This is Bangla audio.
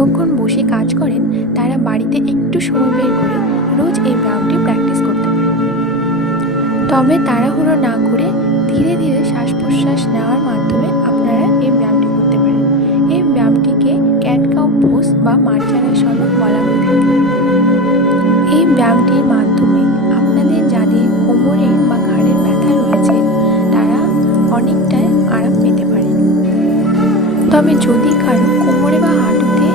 দীর্ঘক্ষণ বসে কাজ করেন তারা বাড়িতে একটু সময় বের করে রোজ এই ব্যায়ামটি প্র্যাকটিস করতে পারেন। তবে তাড়াহুড়ো না করে ধীরে ধীরে শ্বাস প্রশ্বাস নেওয়ার মাধ্যমে আপনারা এই ব্যায়ামটি করতে পারেন। এই ব্যায়ামটিকে ক্যাট কাউ পোজ বা মার্জানাসনও বলা হয়ে থাকে। এই ব্যায়ামটির মাধ্যমে আপনাদের যাদের কোমরে বা ঘাড়ের ব্যথা রয়েছে তারা অনেকটাই আরাম পেতে পারেন। তবে যদি কারো কোমরে বা হাঁটুতে